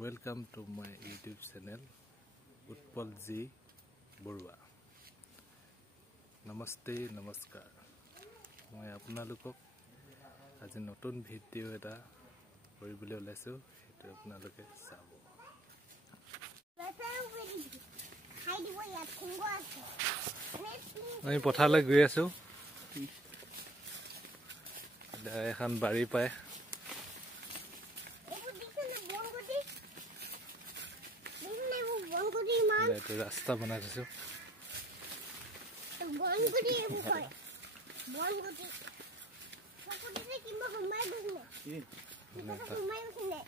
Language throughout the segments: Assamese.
Welcome to my YouTube channel Utpal Ji Borua. Namaste, namaskar. মই আপোনালোকক আজি নতুন ভিডিও এটা কৰিবলৈ ওলাইছো সেইটো আপোনালোকে চাব। আমি পথাৰলৈ গৈ আছো। এখন বাৰী পায় रास्ता बना दिसो बनगुडी एबु कय बनगुडी सपोटी से किम्बा घुमाय बसने घुमाय बसने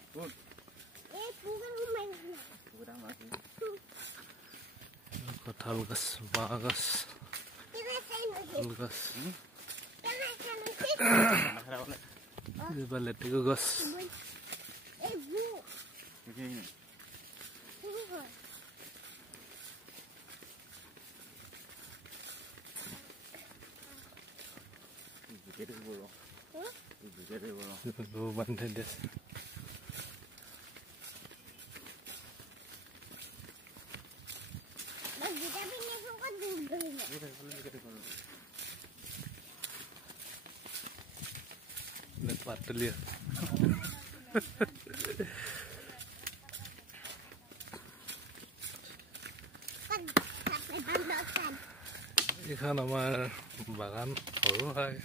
ए पुगन घुमाय बसने पूरा माथि कटहल गस बागस गस ये बलेटिको गस ए गु Go bande des. बस बेटा भी ने को दूर गई ने पाट लिया এখান আমার বাগান সৰু হয়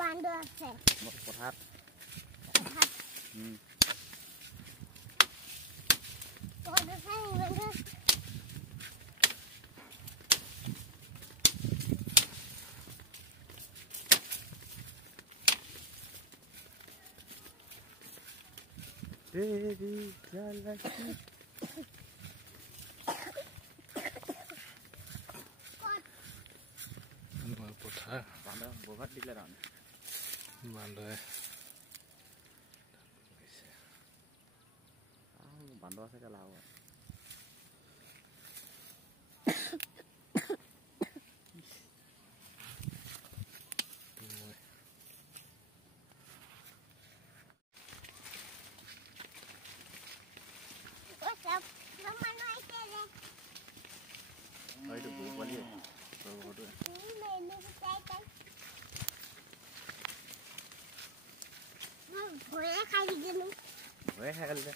বান্দো আছে পথাত तेरी गलती पठार बांदा बहुत दिले रान बांदा बांदा से कला हुआ तो बहुत बढ़िया बहुत भोया खाई दिनु भोया खाई ले